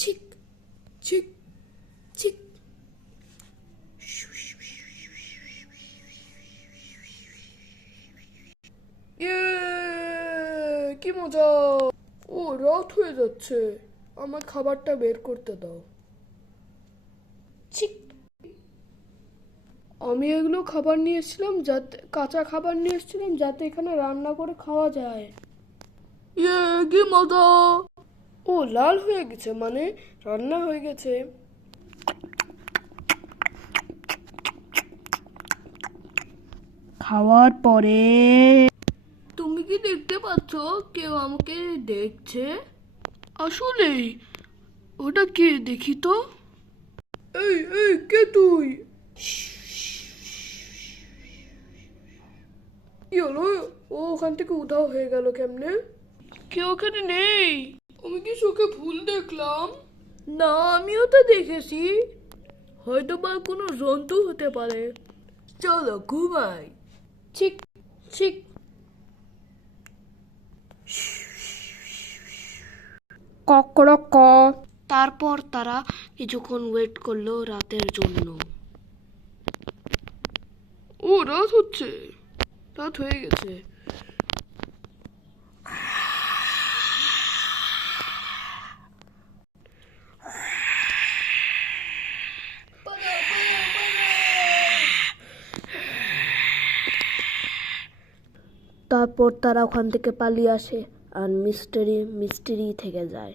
চিক চিক চিক। কি মজা! ও, রাত হয়ে যাচ্ছে, আমার খাবারটা বের করতে দাও। চিক। আমি এগুলো খাবার নিয়ে এসেছিলাম, যাতে কাঁচা খাবার নিয়ে এসেছিলাম যাতে এখানে রান্না করে খাওয়া যায়। কি মজা! ও, লাল হয়ে গেছে, মানে রান্না হয়ে গেছে। খাওয়ার পরে তুমি কি দেখতে পাচ্ছ কেউ আমাকে দেখছে? আসলে ওটা কে দেখি তো। এই এই, কে তুই? কি হলো? ও ওখান থেকে উধাও হয়ে গেল কেমনে? কেউ ওখানে নেই। আমি কি চোখে ভুল দেখলাম? না, আমিও তো দেখেছি। হয়তো বা কোনো জন্তু হতে পারে। চলো ঘুমাই। ঠিক ঠিক। ককরক। তারপর তারা কিছুক্ষণ ওয়েট করলো রাতের জন্য। ও, রাত হচ্ছে, রাত হয়ে গেছে। তারপর তারা ওখান থেকে পালিয়ে আসে আর মিস্ট্রি থেকে যায়।